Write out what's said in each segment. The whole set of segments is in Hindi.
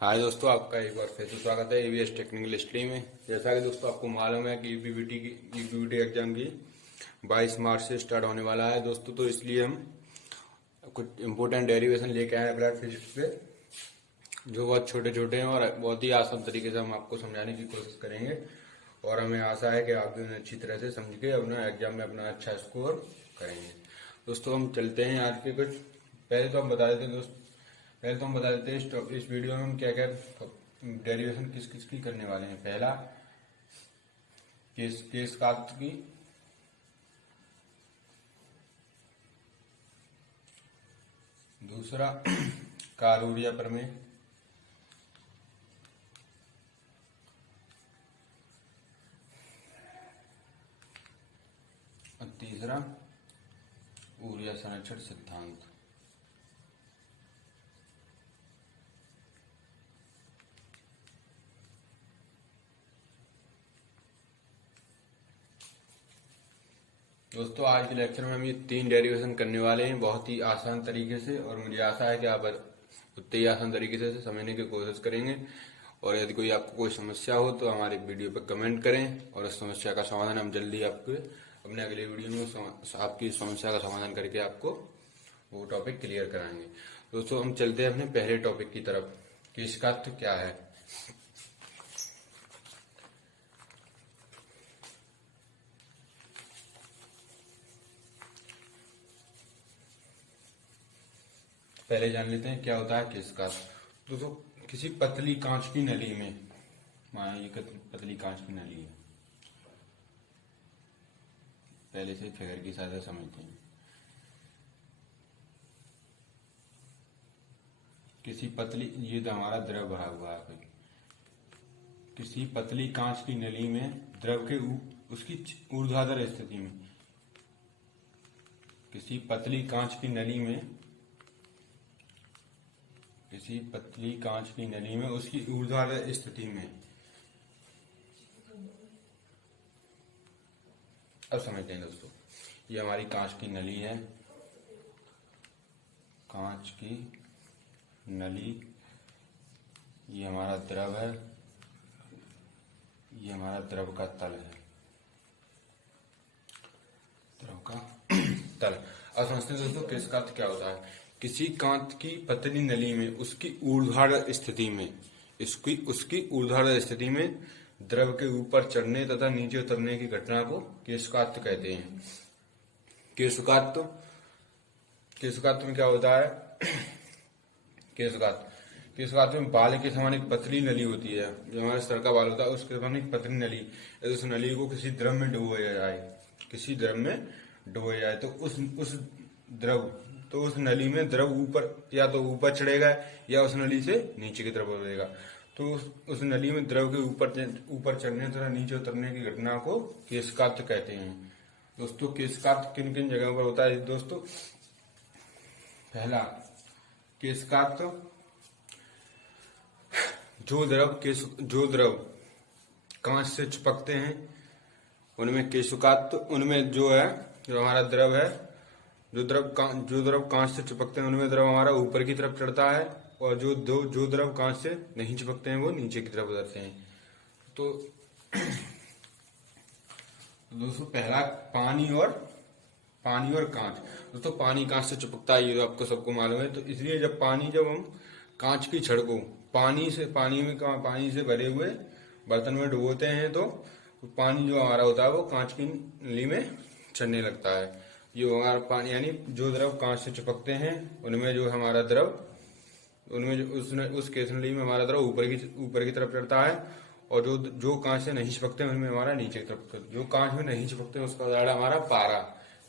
हाय दोस्तों, आपका एक बार फिर से स्वागत है एवीएस टेक्निकल स्टडी में। जैसा कि दोस्तों आपको मालूम है कि ईपीवीटी एग्जाम की 22 मार्च से स्टार्ट होने वाला है दोस्तों। तो इसलिए हम कुछ इंपॉर्टेंट डेरिवेशन लेके आए हैं अप्लाइड फिजिक्स पे, जो बहुत छोटे छोटे हैं और बहुत ही आसान तरीके से हम आपको समझाने की कोशिश करेंगे। और हमें आशा है कि आप भी उन्हें अच्छी तरह से समझ के अपना एग्जाम में अपना अच्छा स्कोर करेंगे। दोस्तों हम चलते हैं आज के कुछ, पहले तो हम बता देते हैं दोस्त पहले तो हम बता देते हैं इस वीडियो में हम क्या क्या डेरिवेशन किस किस की करने वाले हैं। पहला केस कात की, दूसरा कारूरिया प्रमेय, और तीसरा ऊर्जा संरक्षण सिद्धांत। दोस्तों आज के लेक्चर में हम ये 3 डेरिवेशन करने वाले हैं बहुत ही आसान तरीके से, और मुझे आशा है कि आप उतने ही आसान तरीके से समझने की कोशिश करेंगे। और यदि कोई आपको कोई समस्या हो तो हमारे वीडियो पर कमेंट करें, और इस समस्या का समाधान हम जल्दी आपके अपने अगले वीडियो में आपकी समस्या का समाधान करके आपको वो टॉपिक क्लियर कराएंगे। दोस्तों हम चलते हैं अपने पहले टॉपिक की तरफ कि इसका अर्थ क्या है। पहले जान लेते हैं क्या होता है किसका। दोस्तों किसी पतली कांच की नली में, माना ये पतली कांच की नली है, पहले से फिगर की सहायता समझते हैं। किसी पतली, ये तो हमारा द्रव भरा हुआ है, किसी पतली कांच की नली में द्रव के उसकी ऊर्ध्वाधर स्थिति में, किसी पतली कांच की नली में, किसी पतली कांच की नली में उसकी ऊर्ध्वाधर स्थिति में, अब समझते हैं दोस्तों। ये हमारी कांच की नली है, कांच की नली, ये हमारा द्रव है, ये हमारा द्रव का तल है, द्रव का तल। अब समझते हैं दोस्तों किसका अर्थ क्या होता है। किसी कांच की पतली नली में उसकी ऊर्ध्वाधर स्थिति में, उसकी ऊर्ध्वाधर स्थिति में द्रव के ऊपर चढ़ने तथा नीचे उतरने की घटना को केशकात्त कहते हैं। केशकात्त में क्या होता है। केशकात्त में बाल के समान एक पतली नली होती है, जो हमारे सर का बाल होता है उसके समान एक पतली नली। उस नली को किसी द्रव में डुबोया जाए तो उस नली में द्रव ऊपर या तो ऊपर चढ़ेगा या उस नली से नीचे की तरफ उतरेगा। तो उस नली में द्रव के ऊपर चढ़ने तथा नीचे उतरने की घटना को केशकात्त कहते हैं। दोस्तों केशकात्त किन किन जगहों पर होता है दोस्तों। पहला केशकात्त, जो द्रव कांच से चिपकते हैं उनमें केशकात्त, उनमें जो हमारा द्रव है, जो द्रव कांच से चिपकते हैं उनमें द्रव हमारा ऊपर की तरफ चढ़ता है, और जो द्रव कांच से नहीं चिपकते हैं वो नीचे की तरफ उतरते हैं। तो दोस्तों पहला पानी और कांच। दोस्तों पानी कांच से चिपकता है, ये तो आपको सबको मालूम है। तो इसलिए जब हम कांच की छड़ को पानी से भरे हुए बर्तन में डुबोते हैं तो पानी जो हमारा होता है वो कांच की नली में चढ़ने लगता है। ये हमारा पानी, यानी जो द्रव कांच से चिपकते हैं उनमें जो हमारा द्रव, उस केस नली में हमारा द्रव ऊपर की तरफ चढ़ता है, और जो कांच से नहीं चिपकते हैं उनमें हमारा नीचे की तरफ। जो कांच में नहीं चिपकते हैं उसका उदाहरण हमारा पारा,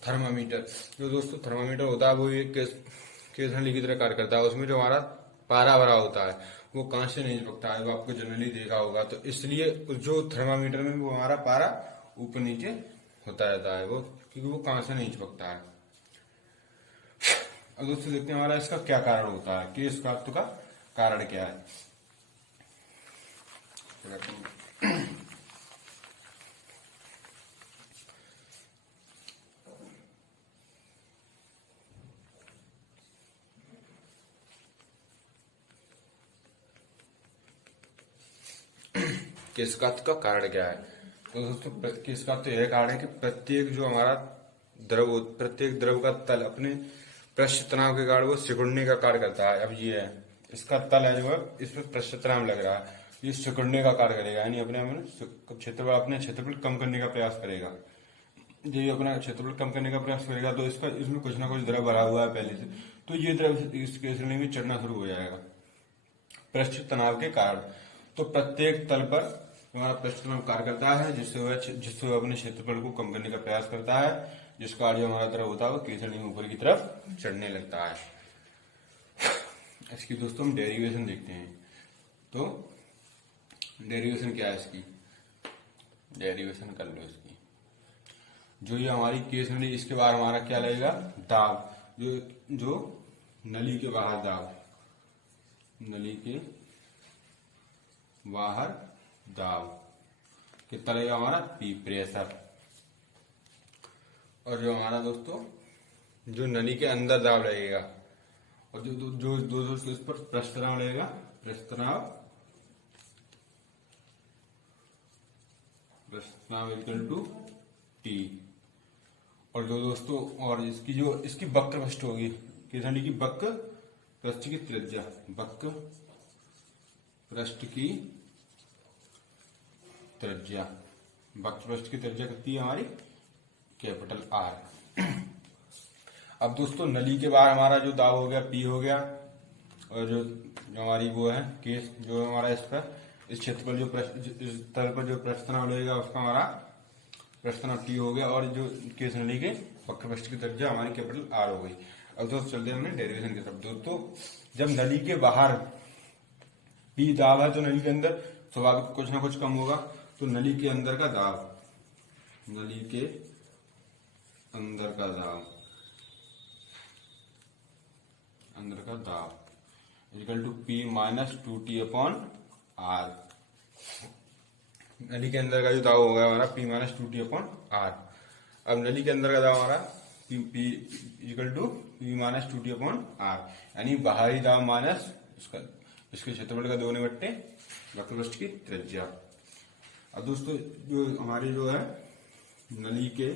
थर्मामीटर। जो दोस्तों थर्मामीटर होता है वो एक केस नली की तरह कार्य करता है। उसमें जो हमारा पारा भरा होता है वो कांच से नहीं चिपकता है, वो आपको जनरली देखा होगा। तो इसलिए जो थर्मामीटर में वो हमारा पारा ऊपर नीचे होता रहता है, वो क्योंकि वो कांच से नहीं चिपकता है। अब दोस्तों देखते हैं हमारा इसका क्या कारण होता है, केशकात्त का कारण क्या है। केशकात का कारण क्या है? तो दोस्तों केशकात तो यह कारण है कि प्रत्येक जो हमारा प्रत्येक द्रव का तल अपने पृष्ठ तनाव के कारण वो सिकुड़ने का कार्य करता है। अब ये है इसका तल है जो है, इसमें पृष्ठ तनाव लग रहा है, ये सिकुड़ने का कार्य करेगा, यानी अपने क्षेत्रफल कम करने का प्रयास करेगा। ये अपना क्षेत्रफल कम करने का प्रयास करेगा तो इसमें कुछ ना कुछ द्रव भरा हुआ है पहले से, तो ये द्रव इसके श्रेणी में चढ़ना शुरू हो जाएगा पृष्ठ तनाव के कारण। तो प्रत्येक तल पर हमारा पृष्ठ तनाव कार्य करता है, जिससे वह अपने क्षेत्रफल को कम करने का प्रयास करता है, जिसका कार्य हमारा द्रव होता है वो के श्रेणी में ऊपर की तरफ चढ़ने लगता है। इसकी दोस्तों हम डेरिवेशन देखते हैं। तो डेरिवेशन क्या है इसकी? डेरिवेशन कर लो इसकी। जो ये हमारी केस नली, इसके बाहर हमारा क्या लगेगा? दाब। जो नली के बाहर दाब, नली के बाहर दाब कितना लगेगा हमारा? P, pressure. और जो हमारा दोस्तों जो नली के अंदर दाब लगेगा, और जो दोस्तों इस पर पृष्ठ तनाव लगेगा, पृष्ठ तनाव इक्वल टू टी। और जो दोस्तों और इसकी वक्र पृष्ठ होगी, किस नली की? वक्र पृष्ठ की त्रिज्या, वक्र पृष्ठ की त्रिज्या, वक्र पृष्ठ की त्रिज्या कितनी है हमारी? Capital R. अब दोस्तों नली के बाहर हमारा जो दाब हो गया पी हो गया, और जो हमारी वो है केस, जो हमारा इस क्षेत्र पर इस तल पर जो पृष्ठ तनाव लगेगा उसका हमारा पृष्ठ तनाव टी हो गया, और जो केस नली के वक्र पृष्ठ की त्रिज्या हमारी कैपिटल आर हो गई। अब दोस्तों चलते हैं हमने डेरिवेशन की तरफ। दोस्तों जब नली के बाहर पी दाब है तो नली के अंदर स्वाभाविक कुछ ना कुछ कम होगा, तो नली के अंदर का दाब, नली के अंदर का दाब equal to P minus 2t upon R. नली के अंदर का जो दाब होगा हमारा P minus 2t upon are. अब नली के अंदर का दाब हमारा P equal to P minus 2t upon R, यानी बाहरी दाब माइनस इसके क्षेत्रफल का 2 बट्टे वक्र पृष्ठ की त्रिज्या। अब दोस्तों जो हमारी जो है नली के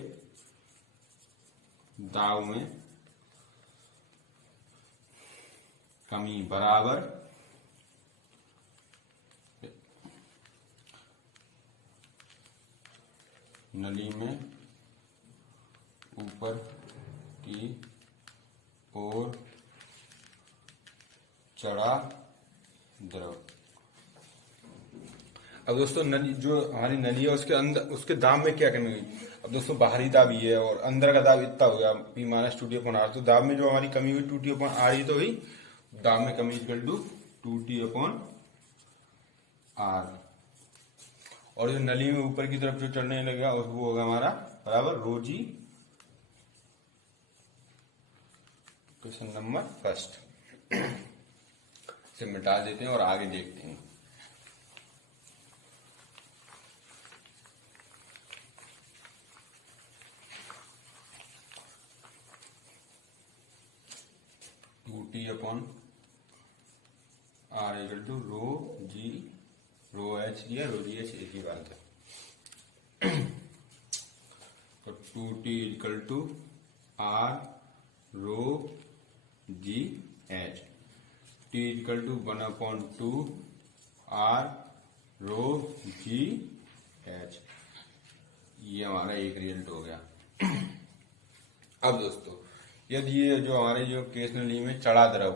दाब में कमी बराबर नली में ऊपर की ओर चढ़ा द्रव। अब दोस्तों नली, जो हमारी नली है उसके अंदर उसके दाब में क्या कमी हुई? अब दोस्तों बाहरी दाब ये है और अंदर का दाब इतना हो गया P minus 2t upon are, तो दाब में जो हमारी कमी हुई 2t अपॉन आर ही तो हुई, दाब में कमी equal to 2t upon are. और जो नली में ऊपर की तरफ जो चढ़ने लगेगा वो होगा हमारा बराबर rho g. Question number first से मिटा देते हैं और आगे देखते हैं। T upon R equal to rho g, rho h दिया, रो जी एच एक ही बात है। तो 2t equal to R rho ji h, T equal to 1/2 R rho ji h. ये हमारा एक रिजल्ट हो गया। अब दोस्तों यदि ये जो हमारे जो केस नली में चढ़ा द्रव,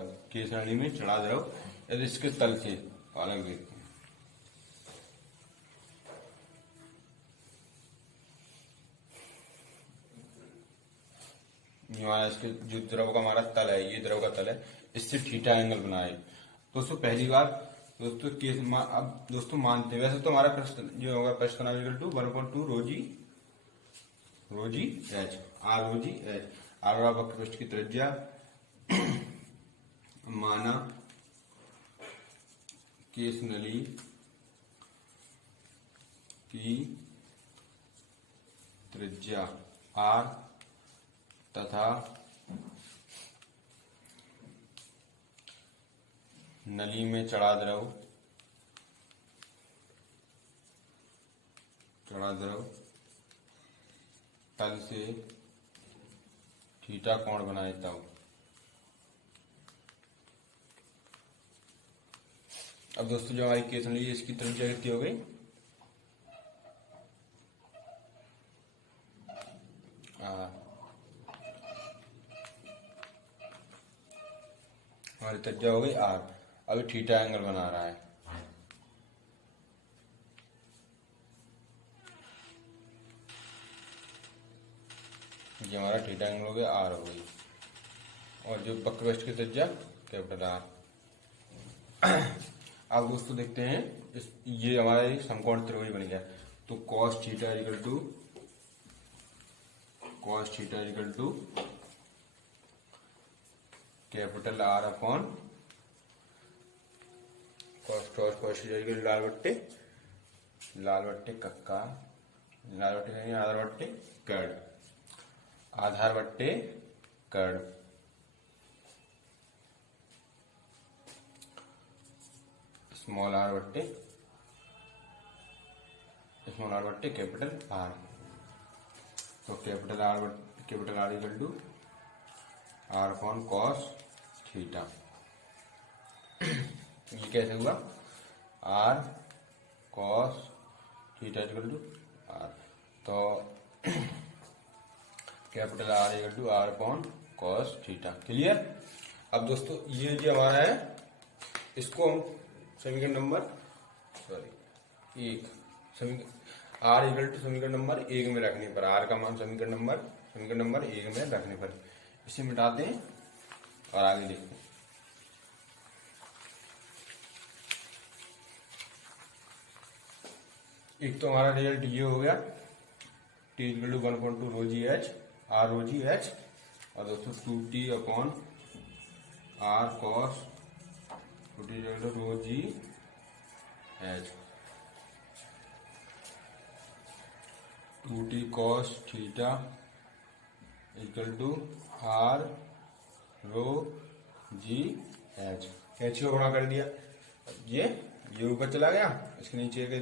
यदि इसके तल से अलग देखते हैं, हमारा इसके जो द्रव का हमारा तल है, ये द्रव का तल है, इससे थीटा एंगल बनाए। दोस्तों पहली बात दोस्तों केस अब दोस्तों मानते हैं, वैसे तो हमारा प्रश्न जो होगा पृष्ठ तनाव equal to 1/2 rho ji H, R rho ji H, R वक्र पृष्ठ की त्रिज्या माना केस नली की त्रिज्या आर तथा नली में चढ़ा द्रव चौड़ा द्रव तल से थीटा कोण बनाए तब। अब दोस्तों जो हमारी केस है इसकी त्रिज्या कितनी हो गई, हमारी त्रिज्या हो गई आर। अभी थीटा एंगल बना रहा है, ये हमारा थीटा एंगल हो गया आर हो गई, और जो वक्रवृत्त की त्रिज्या कैपिटल आर। अब दोस्तों देखते हैं ये हमारा समकोण त्रिभुज बन गया। तो cos theta equal to capital R upon cos लाल बट्टे कक्का, लाल बट्टे कहेंगे आधार बट्टे कर्ण, आधार बट्टे कर्ण, स्मॉल आर बट्टे कैपिटल आर। तो capital R equal to R upon cos theta. ये कैसे हुआ, R cos theta equal to R. तो capital R equal to R upon cos theta. Clear. अब दोस्तों ये जो हमारा है इसको हम समीकरण नंबर आर इक्वल टू समीकरण नंबर 1 में रखने पर, आर का मान समीकरण नंबर 1 में रखने पर इसे मिटाते हैं और आगे देखते हैं। एक तो हमारा रिजल्ट ये हो गया T equal to 1.2 rho ji H R rho ji h, और दोस्तों 2t upon R cos 2t rho ji h, 2t cos theta equal to R rho ji h. H को गुणा कर दिया, ये ऊपर चला गया, इसके नीचे के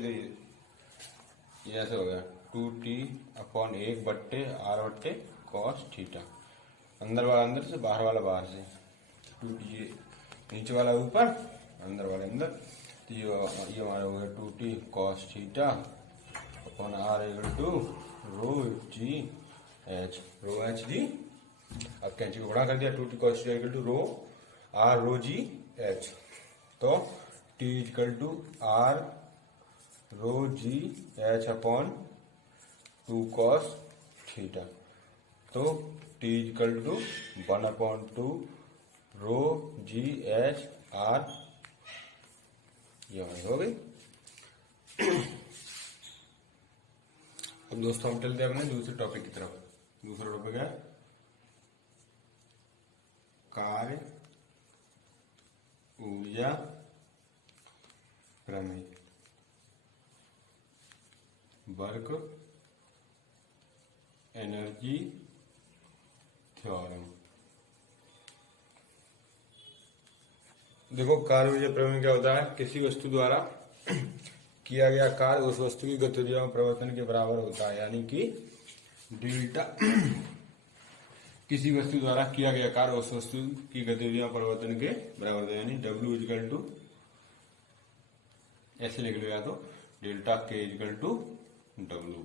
ये ऐसे हो गया 2t अपॉन 1 बट्टे आर बट्टे कॉस थीटा, अंदर वाला अंदर से बाहर वाला बाहर से, 2t ये नीचे वाला ऊपर अंदर वाला अंदर। तो ये हमारा हो गया 2t cos theta upon R equal to rho ji H, rho H दी। अब कैंची को बड़ा कर दिया, 2t cos theta equal to rho R rho ji H. तो t equal to R rho ji H upon 2 cos theta. तो t equal to 1/2 rho ji H R, ये हो गई। अब दोस्तों हम चलते हैं अपने दूसरे टॉपिक की तरफ। दूसरा टॉपिक है कार्य ऊर्जा प्रमेय, वर्क एनर्जी थ्योरम। देखो कार्य ऊर्जा प्रमेय क्या होता है, किसी वस्तु द्वारा किया गया कार्य उस वस्तु की गतिविधि में परिवर्तन के बराबर होता है, यानी कि डेल्टा किसी वस्तु द्वारा किया गया कार्य उस वस्तु की गतिविधि में परिवर्तन के बराबर होता है, यानी W इक्वल टू ऐसे लिख लो, या तो delta K equal to W।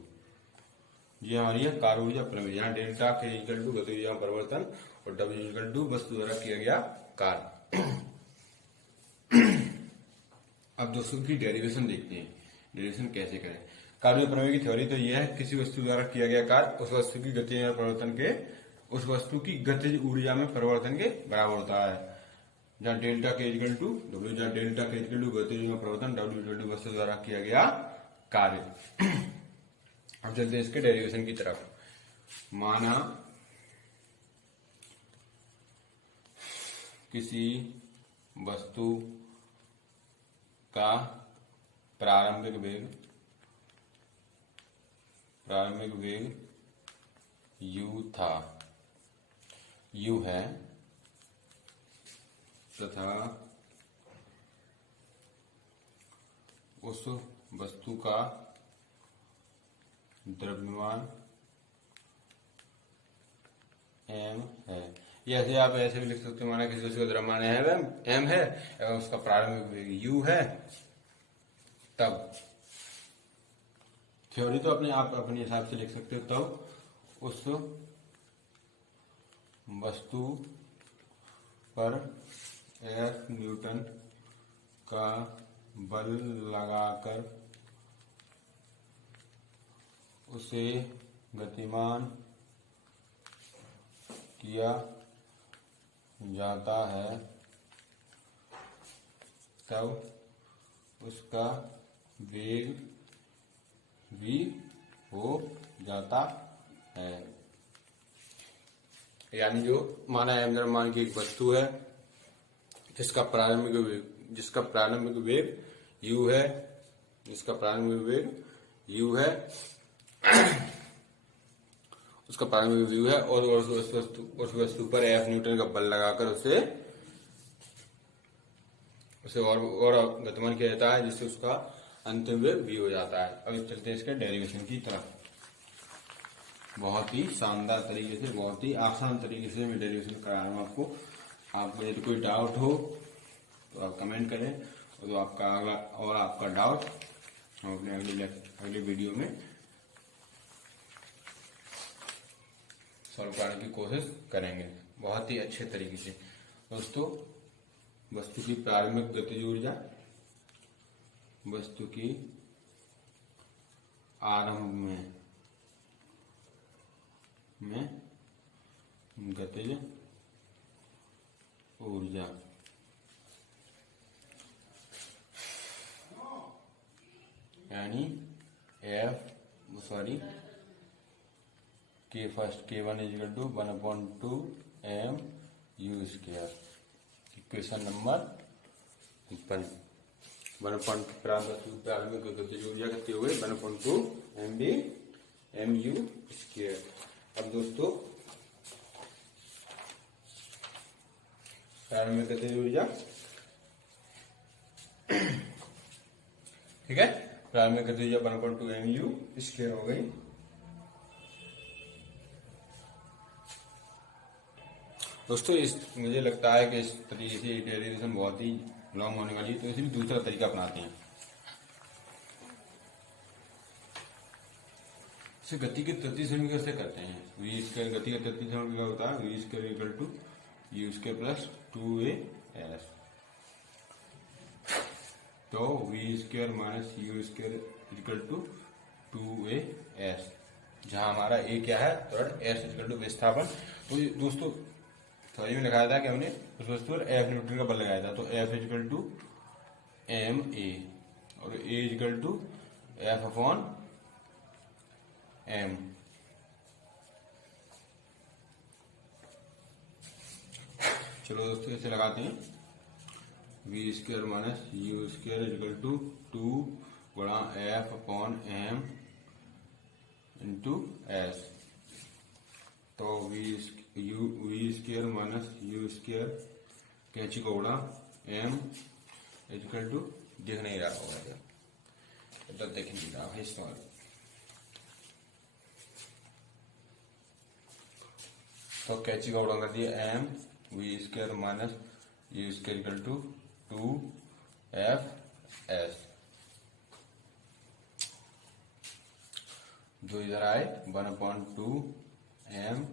ये हमारी है कार्य ऊर्जा प्रमेय, यहाँ डेल्टा K इक्वल टू गतिविधि में परिवर्तन और W इक्वल टू वस्तु द्वारा किया गया कार्य। अब दोस्तों की डेरिवेशन देखते हैं, डेरिवेशन कैसे करें। कार्य प्रमेय की थ्योरी तो यह है किसी वस्तु द्वारा किया गया कार्य उस वस्तु की गति में परिवर्तन के, उस वस्तु की गतिज ऊर्जा में परिवर्तन के बराबर होता है, जहाँ delta K equal to W, जहाँ डेल्टा K इक्वल टू गतिज में परिवर्तन, W इक्वल टू वस्तु द्वारा किया गया कार्य। अब चलते हैं इसके डेरिवेशन की तरफ। माना किसी वस्तु का प्रारंभिक वेग u था, u है, तथा उस वस्तु का द्रव्यमान m है। या ऐसे आप ऐसे भी लिख सकते हो, माना किसी वस्तु का द्रव्यमान m है एवं उसका प्रारंभिक वेग u है, तब थ्योरी तो आप अपने हिसाब से लिख सकते हो, तब उस वस्तु पर F न्यूटन का बल लगाकर उसे गतिमान किया जाता है, तब उसका वेग v हो जाता है। यानी जो माना m द्रव्यमान की एक वस्तु है जिसका प्रारंभिक वेग u है, जिसका प्रारंभिक वेग u है, उसका प्रारंभिक वेग u है, और उस वस्तु पर F न्यूटन का बल लगाकर उसे और गतिमान किया जाता है, जिससे उसका अंतिम वेग v हो जाता है। अब चलते हैं इसके डेरिवेशन की तरफ। बहुत ही शानदार तरीके से, बहुत ही आसान तरीके से मैं डेरिवेशन करा रहा हूँ आपको। आपको यदि कोई डाउट हो तो आप कमेंट करें, और तो आपका डाउट हम अपने अगले वीडियो में सॉल्व करने की कोशिश करेंगे बहुत ही अच्छे तरीके से। दोस्तों, वस्तु की प्रारंभिक गतिज ऊर्जा, वस्तु की आरंभ में गतिज ऊर्जा, यानी K1 = 1/2 m u square. Equation number 1 प्रारंभिक गतिज ऊर्जा कितनी हो गई, 1/2 mu स्क्वायर। अब दोस्तों, प्रारंभिक गतिज ऊर्जा, ठीक है, प्रारंभिक गतिज ऊर्जा 1/2 mu स्क्वायर हो गई। दोस्तों, मुझे लगता है कि इस तरीके से डेरिवेशन बहुत ही लॉन्ग होने वाली है, तो इसलिए दूसरा तरीका अपनाते हैं। इसे गति के तृतीय समीकरण से करते हैं। v स्क्वायर गति का तृतीय समीकरण क्या होता है, v square = u square plus 2as। तो v square minus u square = 2as, जहां हमारा a क्या है, त्वरण, s = विस्थापन। तो दोस्तों, थ्योरी में लिखाया था कि हमने उस वस्तु पर F न्यूटन का बल लगाया था, तो F = ma और a = F/m। चलो दोस्तों, इसे लगाते हैं। v square minus u square = 2 गुणा F/m × s। तो v square minus u square कैंची को उड़ा m = दिख नहीं रहा होगा, इधर देख नहीं रहा है स्मॉल। तो कैंची का उड़ा कर दिया m, v square minus u square = 2f(s), जो इधर आए 1/2 m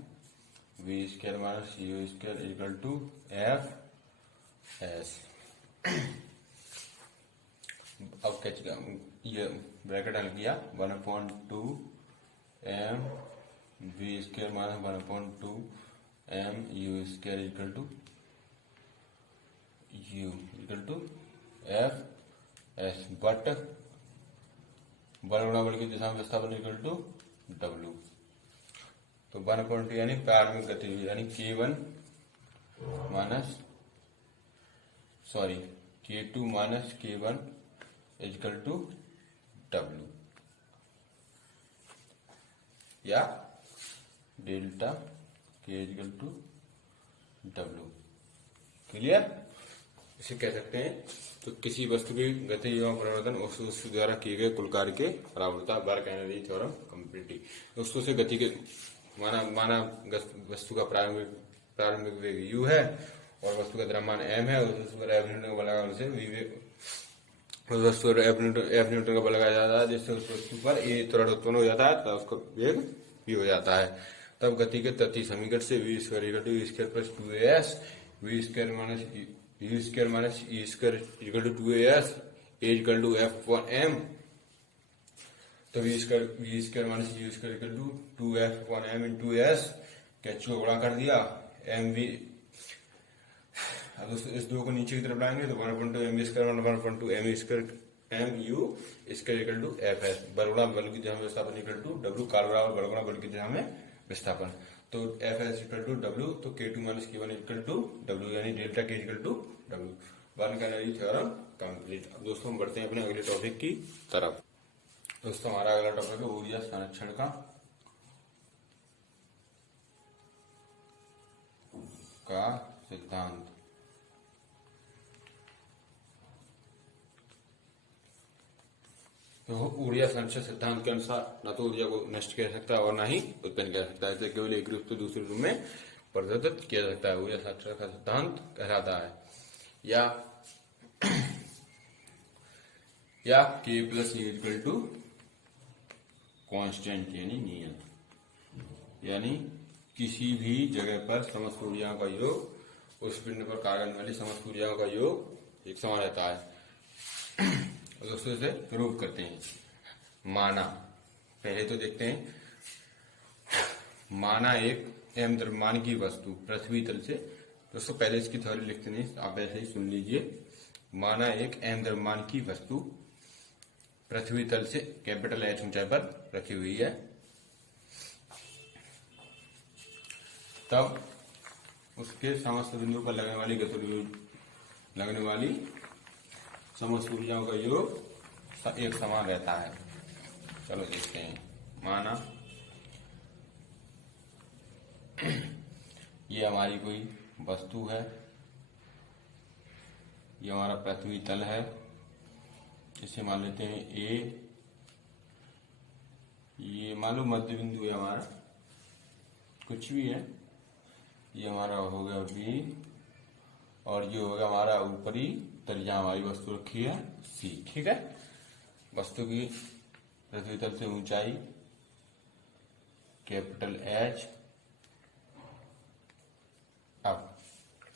v square minus u square = f(s). अब क्या ये ब्रैकेट हल किया, 1/2 m v square minus 1/2 m u square = f(s), but बल गुणा बल की दिशा में विस्थापन = w। तो 1/2 यानी प्रारंभिक गतिज यानी K2 माइनस K1 = W, या डेल्टा K = W। क्लियर? इसे कह सकते हैं। तो किसी वस्तु की गति एवं परिवर्तन उस द्वारा किए गए कुल कार्य के बराबर होता है। Work energy theorem completely. दोस्तों से गति के माना वस्तु का प्रारंभिक वेग u है और वस्तु का द्रव्यमान m है। उस पर F न्यूटन का बल लगाने से उस वस्तु पर F न्यूटन का बल लगाया जाता है, जिससे उस वस्तु पर ए त्वरण उत्पन्न हो जाता है, तब उसका वेग v हो जाता है। तब गति के तत्तीय समीकरण से v square equal to v square plus 2as v square minus u square minus e square equal to 2as a equal to F1m। तो v square minus u square equal to 2F1m into s, कैच को गुणा कर दिया एम वी। अब इस दो को नीचे की तरफ लाएंगे तो 1.2 m² 1.2 m square m u square equal to F S. बल की दिशा में विस्थापन इक्वल टू w, काल बराबर बल की दिशा में विस्थापन। तो F S equal to w, तो k2 minus k1 equal to w, यानी delta k equal to w। Work energy theorem complete. अब दोस्तों हम बढ़ते हैं अपने अगले टॉपिक की तरफ। दोस्तों हमारा अगला टॉपिक है ऊर्जा संरक्षण का सिद्धांत। तो ऊर्जा संरक्षण सिद्धांत के अनुसार न तो ऊर्जा को नष्ट किया जा सकता है और न ही उत्पन्न किया जा सकता है। इसे केवल एक रूप से दूसरे रूप में परिवर्तित किया जा सकता है। ऊर्जा संरक्षण का सिद्धांत कहलाता है या k plus E equal to constant, यानी नियत। यानी किसी भी जगह पर समस्त ऊर्जाओं का योग, उस पिंड पर कार्य करने वाली समस्त ऊर्जाओं का योग एक समान रहता है। दोस्तों इसे प्रूव करते हैं। माना, पहले तो देखते हैं, माना एक m द्रव्यमान की वस्तु पृथ्वी तल से, दोस्तों पहले इसकी थ्योरी लिखते नहीं, आप ऐसे ही सुन लीजिए। माना एक m द्रव्यमान की वस्तु पृथ्वी तल से कैपिटल H ऊंचाई पर रखी हुई है, तब उसके समस्त बिंदु पर लगने वाली समस्त ऊर्जाओं का योग एक समान रहता है। चलो देखते हैं। माना ये हमारी कोई वस्तु है, ये हमारा पृथ्वी तल है, इसे मान लेते हैं ए, ये मान लो मध्य बिंदु है हमारा, कुछ भी है, ये हमारा हो गया बी, और ये हो गया हमारा ऊपरी तल जहां हमारी वस्तु रखी है सी। ठीक है, वस्तु की पृथ्वी तल से ऊंचाई कैपिटल H। अब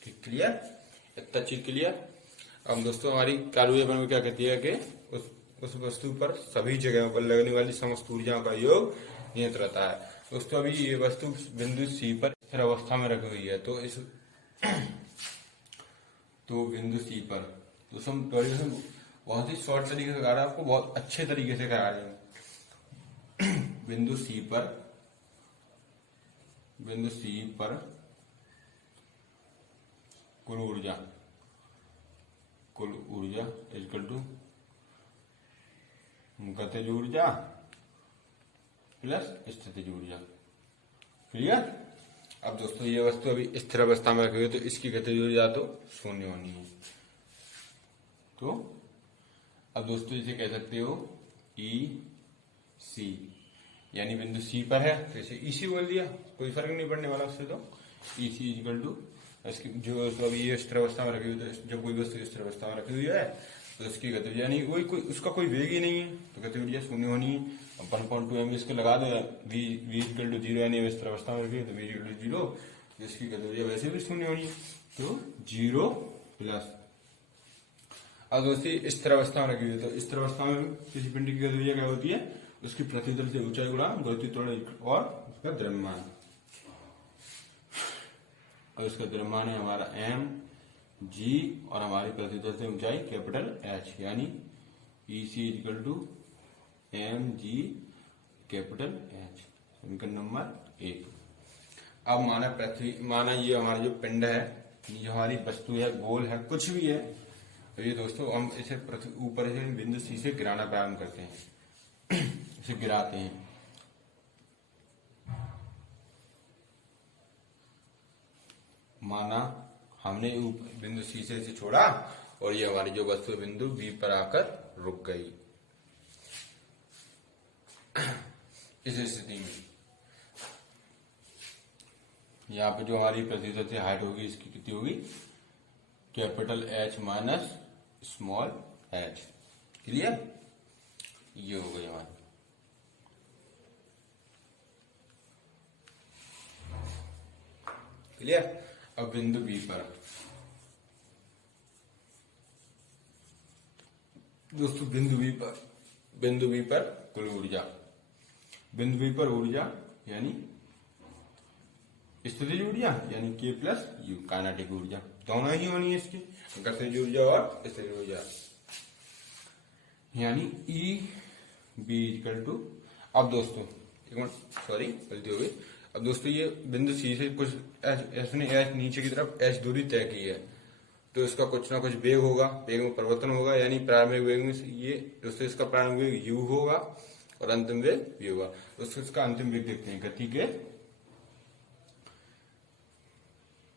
ठीक, क्लियर, इतना चीज क्लियर। अब दोस्तों हमारी कालूया बन में क्या कहती है कि उस वस्तु पर सभी जगहों पर लगने वाली समस्त ऊर्जाओं का योग नियत रहता है। दोस्तों अभी ये वस्तु बिंदु सी पर स्थिर अवस्था में रखी हुई है, तो बिंदु सी पर, तो हम बहुत ही शॉर्ट तरीके से करा रहे हैं, आपको बहुत अच्छे तरीके से करा रहे हैं। बिंदु सी पर कुल ऊर्जा इक्वल टू गतिज ऊर्जा प्लस स्थितिज ऊर्जा। क्लियर। अब दोस्तों ये वस्तु अभी स्थिर अवस्था में रखी हुई है, तो इसकी गतिज ऊर्जा तो शून्य होनी है। तो अब दोस्तों इसे कह सकते हो ई सी, यानी बिंदु सी पर है तो इसे ई सी बोल दिया, कोई फर्क नहीं पड़ने वाला उससे। तो ई सी इक्वल टू इसकी जो अभी ये स्थिर अवस्था में रखी हुई है, तो जब कोई वस्तु स्थिर अवस्था में रखी हुई है तो इसकी गतिज, यानी कोई उसका कोई वेग ही नहीं है, तो गतिज ऊर्जा शून्य होनी है। अब 1.2 m इसके लगा दो, v इक्वल टू 0, यानी स्थिर अवस्था में रखी है तो v इक्वल टू 0, तो इसकी गतिज ऊर्जा वैसे भी शून्य होनी है, तो 0 प्लस। अब दोस्तों स्थिर अवस्था में रखी हुई है, तो स्थिर अवस्था में किसी पिंड की गतिज ऊर्जा क्या होती है, उसकी पृथ्वी तल से ऊंचाई गुणा गति त्वरण और उसका द्रव्यमान। और उसका द्रव्यमान है हमारा m g, और हमारी पृथ्वी तल से ऊंचाई कैपिटल H, यानी E C equal to M G capital H। समीकरण नंबर 1। अब माना ये हमारा जो पिंड है, ये हमारी वस्तु है, गोल है, कुछ भी है, तो ये दोस्तों हम इसे ऊपर से बिंदु सी से गिराना प्रारंभ करते हैं। इसे गिराते हैं, माना हमने बिंदु सी से इसे छोड़ा और ये हमारी जो वस्तु है बिंदु बी पर आकर रुक गई। इस स्थिति में यहाँ पे जो हमारी प्रतिशत से हाइट होगी इसकी कितनी होगी, capital H minus small H. Clear, ये हो गई हमारी। क्लियर। अब बिंदु बी पर दोस्तों, बिंदु बी पर कुल ऊर्जा, बिंदु बी पर ऊर्जा यानी स्थितिज ऊर्जा यानी के प्लस यू, काइनेटिक ऊर्जा दोनों ही होनी है इसकी, गतिज ऊर्जा और स्थितिज ऊर्जा, यानी ई बी इक्वल टू। अब दोस्तों एक मिनट, सॉरी गलती हो गई। अब दोस्तों ये बिंदु सी से कुछ इसने एच नीचे की तरफ एच दूरी तय की है, तो इसका कुछ ना कुछ वेग होगा, वेग में परिवर्तन होगा, यानी प्रारंभिक वेग में ये दोस्तों इसका प्रारंभिक वेग यू होगा और अंतिम वेग v होगा। दोस्तों इसका अंतिम वेग देखते हैं, गति के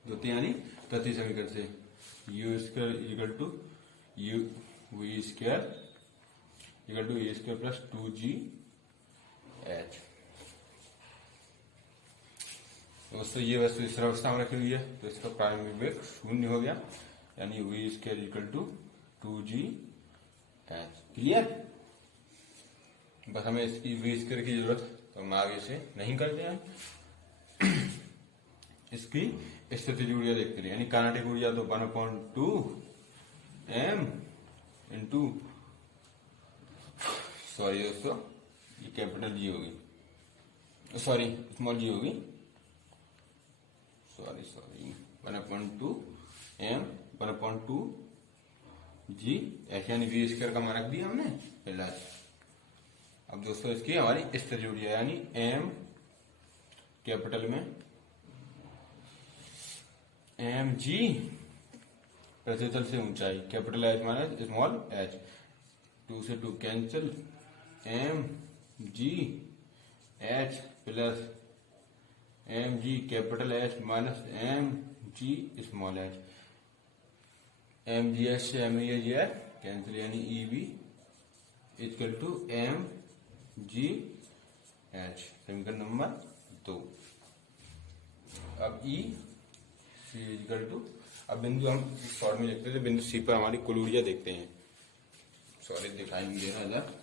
दोस्तों यानी गति समीकरण से U square equal to U V square equal to A square plus 2g h। दोस्तों ये वस्तु स्थिर अवस्था में रखी हुई है, तो इसका प्रारंभिक वेग 0 हो गया, यानी V square equal to 2g h। Clear. बस हमें इसकी वी स्क्वायर की जरूरत तो हम आगे से नहीं करते हैं। इसकी स्थितिज ऊर्जा देखते हैं, यानी काइनेटिक ऊर्जा तो 1/2 m इंटू, सॉरी दोस्तों ये कैपिटल जी होगी, सॉरी स्मॉल जी होगी, सॉरी 1/2 m 1/2 g h, यानी वी स्क्वायर का मान रख दिया हमने प्लस। अब दोस्तों इसकी हमारी स्थितिज ऊर्जा यानी m कैपिटल में एम जी प्रतितल से ऊंचाई, capital H minus small H, 2 से 2 cancel, M G H plus M G capital H minus M G small H, M G H से एम जी एच कैंसिल, यानी E B equal to M G H, समीकरण नंबर 2। अब ई सी इक्वल टू, अब बिंदु हम शॉर्ट में लिखते थे, बिंदु सी पर हमारी कुल ऊर्जा देखते हैं, सॉरी दिखाई नहीं दे रहा इधर,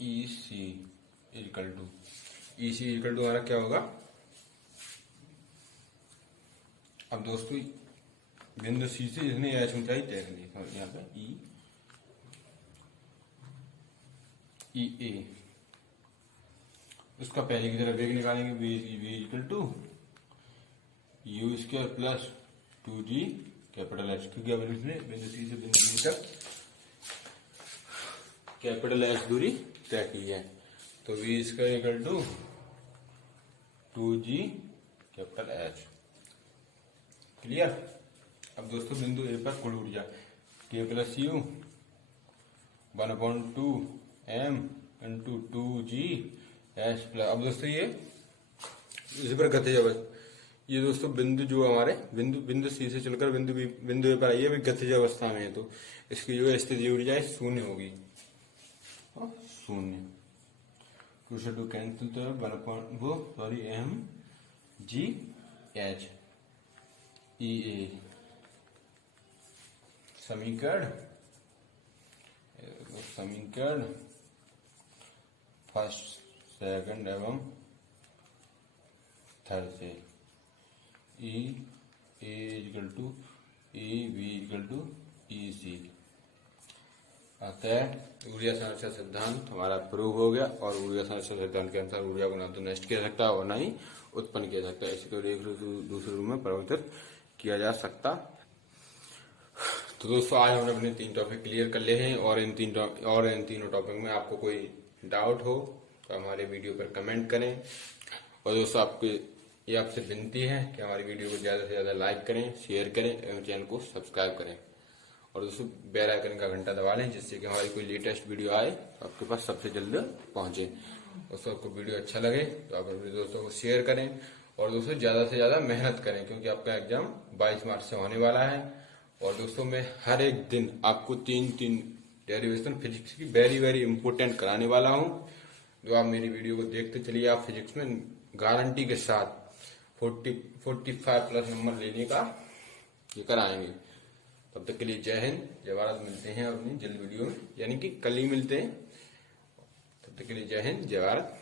ई सी इक्वल टू हमारा क्या होगा। अब दोस्तों बिंदु सी से इसने एच ऊंचाई तय कर दी, यहाँ पे ई ए, उसका पहले की तरह वेग निकालेंगे, V equal to U square plus 2g capital H, क्योंकि अब इसने बिंदु सी से बिंदु बी तक कैपिटल एच दूरी तय की है, तो V square equal to 2g capital H. Clear. अब दोस्तों बिंदु ए पर कुल ऊर्जा के plus U 1/2 m into 2g H plus. अब दोस्तों ये इस पर गतिज अवस्था, ये दोस्तों बिंदु जो हमारे बिंदु सी से चलकर बिंदु ए पर आई है, गतिज अवस्था में है, तो इसकी जो स्थितिज ऊर्जा है 0 होगी, 0, 2 से 2 कैंसिल, तो sorry M G H E A, समीकरण फर्स्ट, सेकंड एवं थर्ड से E A equal to E B equal to E C. अतः ऊर्जा संरक्षण सिद्धांत हमारा प्रूव हो गया, और ऊर्जा संरक्षण सिद्धांत के अनुसार ऊर्जा को ना तो नष्ट किया सकता और ना ही उत्पन्न किया सकता, इसी को एक दूसरे रूप में परिवर्तित किया जा सकता। तो दोस्तों आज हमने अपने 3 टॉपिक क्लियर कर लिए हैं, और इन तीनों टॉपिक में आपको कोई डाउट हो तो हमारे वीडियो पर कमेंट करें, और दोस्तों आपसे विनती है कि हमारी वीडियो को ज्यादा से ज्यादा लाइक करें, शेयर करें एवं चैनल को सब्सक्राइब करें, और दोस्तों बेल आइकन का घंटा दबा लें, जिससे कि हमारी कोई लेटेस्ट वीडियो आए तो आपके पास सबसे जल्द पहुंचे। दोस्तों आपको वीडियो अच्छा लगे तो आप अपने दोस्तों को शेयर करें, और दोस्तों ज़्यादा से ज़्यादा मेहनत करें, क्योंकि आपका एग्जाम 22 मार्च से होने वाला है। और दोस्तों मैं हर एक दिन आपको 3 डेरिवेशन फिजिक्स की वेरी वेरी इंपॉर्टेंट कराने वाला हूँ, जो आप मेरी वीडियो को देखते चलिए। आप फिजिक्स में गारंटी के साथ 45 प्लस नंबर लेने का ये कराएंगे। तब तक के लिए जय हिंद, जय भारत। मिलते हैं अपनी जल्द वीडियो में, यानी कि कल ही मिलते हैं। तब तक के लिए जय हिंद, जय भारत।